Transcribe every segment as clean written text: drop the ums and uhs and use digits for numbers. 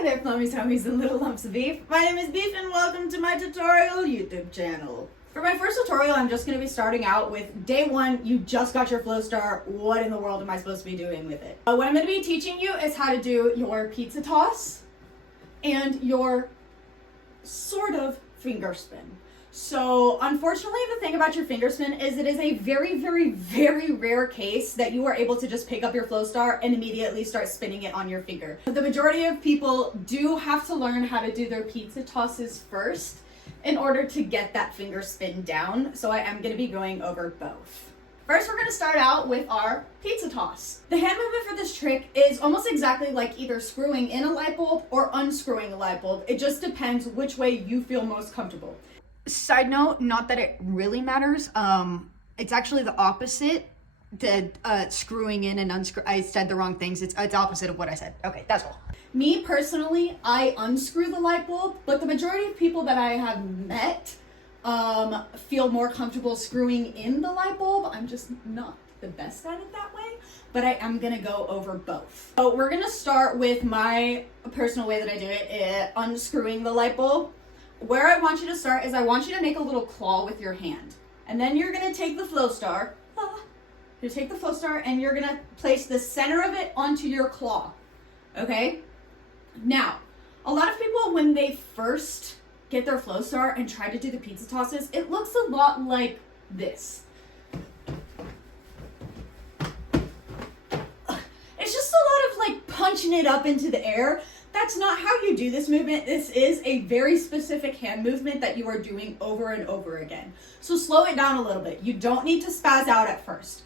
Hi there, flummies, homies, and little lumps of beef. My name is Beef, and welcome to my tutorial YouTube channel. For my first tutorial, I'm just going to be starting out with day one. You just got your flowstar. What in the world am I supposed to be doing with it? What I'm going to be teaching you is how to do your pizza toss and your sort of finger spin. So unfortunately, the thing about your finger spin is it is a very, very, very rare case that you are able to just pick up your flowstar and immediately start spinning it on your finger. The majority of people do have to learn how to do their pizza tosses first in order to get that finger spin down. So I am going to be going over both. First, we're going to start out with our pizza toss. The hand movement for this trick is almost exactly like either screwing in a light bulb or unscrewing a light bulb. It just depends which way you feel most comfortable. Side note, not that it really matters. It's actually the opposite. The screwing in and unscrew. I said the wrong things. It's opposite of what I said. Okay, that's all. Me personally, I unscrew the light bulb, but the majority of people that I have met feel more comfortable screwing in the light bulb. I'm just not the best at it that way, but I am gonna go over both. So we're gonna start with my personal way that I do it, unscrewing the light bulb. Where I want you to start is I want you to make a little claw with your hand. And then you're going to take the flowstar. And you're going to place the center of it onto your claw. Okay? Now, a lot of people, when they first get their flowstar and try to do the pizza tosses, it looks a lot like this. It's just a lot of like punching it up into the air. That's not how you do this movement. This is a very specific hand movement that you are doing over and over again. So slow it down a little bit. You don't need to spaz out at first.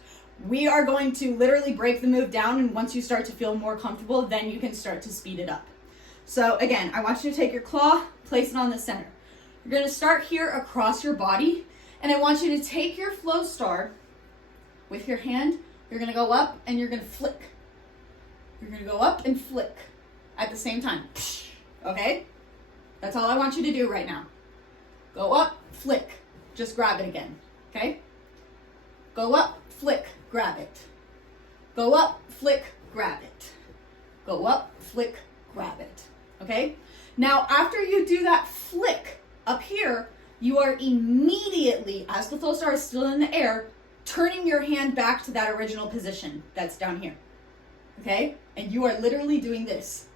We are going to literally break the move down, and once you start to feel more comfortable, then you can start to speed it up. So again, I want you to take your claw, place it on the center. You're going to start here across your body, and I want you to take your flowstar with your hand. You're going to go up and you're going to flick. You're going to go up and flick at the same time. Okay? That's all I want you to do right now. Go up, flick. Just grab it again. Okay? Go up, flick, grab it. Go up, flick, grab it. Go up, flick, grab it. Okay? Now, after you do that flick up here, you are immediately, as the flowstar is still in the air, turning your hand back to that original position that's down here. Okay? And you are literally doing this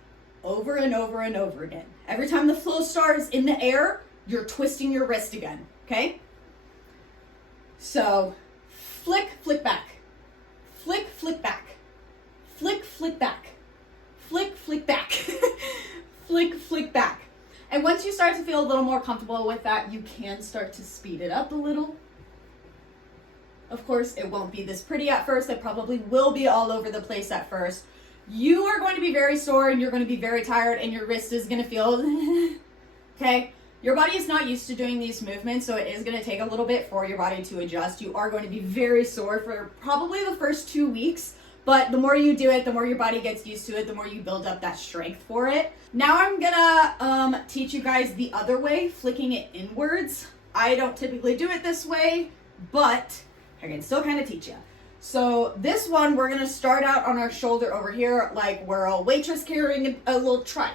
over and over and over again. Every time the flowstar is in the air, you're twisting your wrist again, okay? So, flick, flick back. Flick, flick back. Flick, flick back. Flick, flick back. Flick, flick back. And once you start to feel a little more comfortable with that, you can start to speed it up a little. Of course, it won't be this pretty at first. It probably will be all over the place at first. You are going to be very sore and you're going to be very tired and your wrist is going to feel, okay? Your body is not used to doing these movements, so it is going to take a little bit for your body to adjust. You are going to be very sore for probably the first 2 weeks, but the more you do it, the more your body gets used to it, the more you build up that strength for it. Now I'm going to teach you guys the other way, flicking it inwards. I don't typically do it this way, but I can still kind of teach you. So this one, we're going to start out on our shoulder over here like we're a waitress carrying a little tray,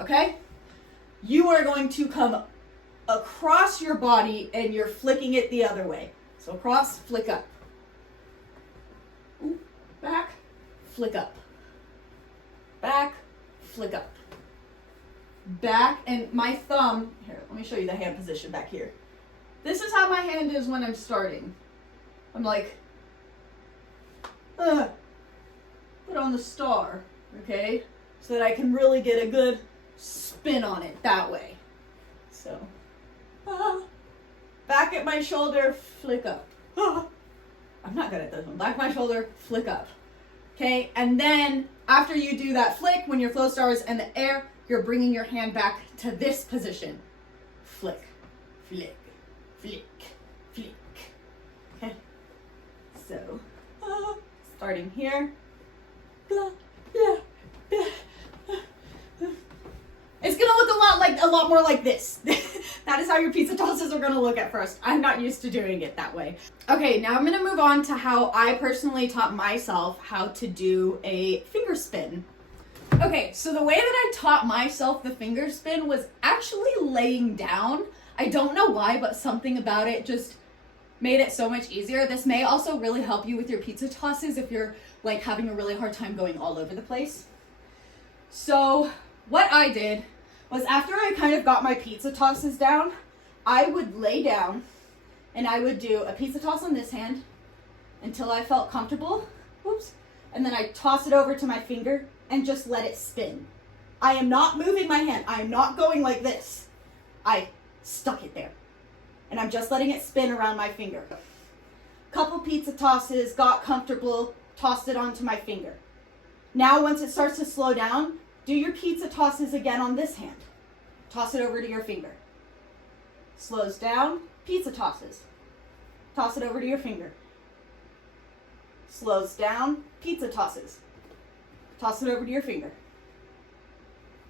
okay? You are going to come across your body and you're flicking it the other way. So across, flick up. Ooh, back, flick up. Back, flick up. Back, and my thumb, here, let me show you the hand position back here. This is how my hand is when I'm starting. I'm like, put on the star, okay? So that I can really get a good spin on it that way. So, back at my shoulder, flick up. I'm not good at this one. Back my shoulder, flick up. Okay, and then after you do that flick, when your flowstar is in the air, you're bringing your hand back to this position. Flick, flick, flick, flick. Okay, so, starting here. Blah, blah, blah. It's gonna look a lot more like this. That is how your pizza tosses are gonna look at first. I'm not used to doing it that way. Okay, now I'm gonna move on to how I personally taught myself how to do a finger spin. Okay, so the way that I taught myself the finger spin was actually laying down. I don't know why, but something about it just made it so much easier. This may also really help you with your pizza tosses if you're like having a really hard time going all over the place. So what I did was, after I kind of got my pizza tosses down, I would lay down and I would do a pizza toss on this hand until I felt comfortable. Whoops. And then I toss it over to my finger and just let it spin. I am not moving my hand. I am not going like this. I stuck it there. And I'm just letting it spin around my finger. Couple pizza tosses, got comfortable, tossed it onto my finger. Now once it starts to slow down, do your pizza tosses again on this hand. Toss it over to your finger. Slows down, pizza tosses. Toss it over to your finger. Slows down, pizza tosses. Toss it over to your finger.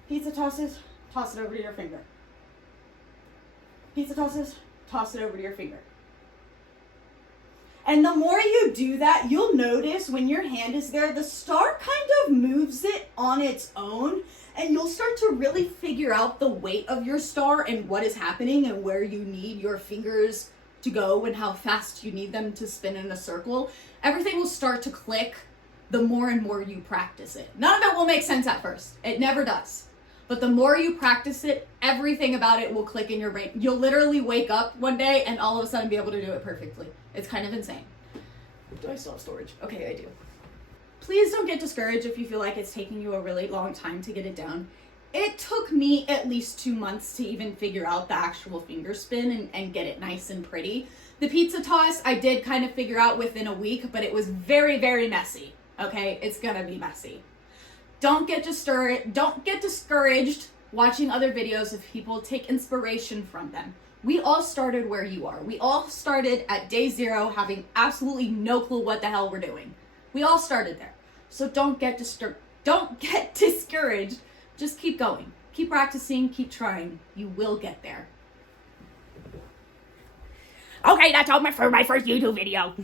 Pizza tosses, toss it over to your finger. Pizza tosses, toss it over to your finger. And the more you do that, you'll notice when your hand is there, the star kind of moves it on its own, and you'll start to really figure out the weight of your star and what is happening and where you need your fingers to go and how fast you need them to spin in a circle. Everything will start to click the more and more you practice it. None of it will make sense at first. It never does. But the more you practice it, everything about it will click in your brain. You'll literally wake up one day and all of a sudden be able to do it perfectly. It's kind of insane. Do I still have storage? Okay, I do. Please don't get discouraged if you feel like it's taking you a really long time to get it down. It took me at least 2 months to even figure out the actual finger spin and get it nice and pretty. The pizza toss, I did kind of figure out within a week, but it was very, very messy. Okay, it's gonna be messy. Don't get discouraged watching other videos of people. Take inspiration from them. We all started where you are. We all started at day 0 having absolutely no clue what the hell we're doing. We all started there. So don't get discouraged. Just keep going. Keep practicing, keep trying. You will get there. Okay, that's all for my first YouTube video.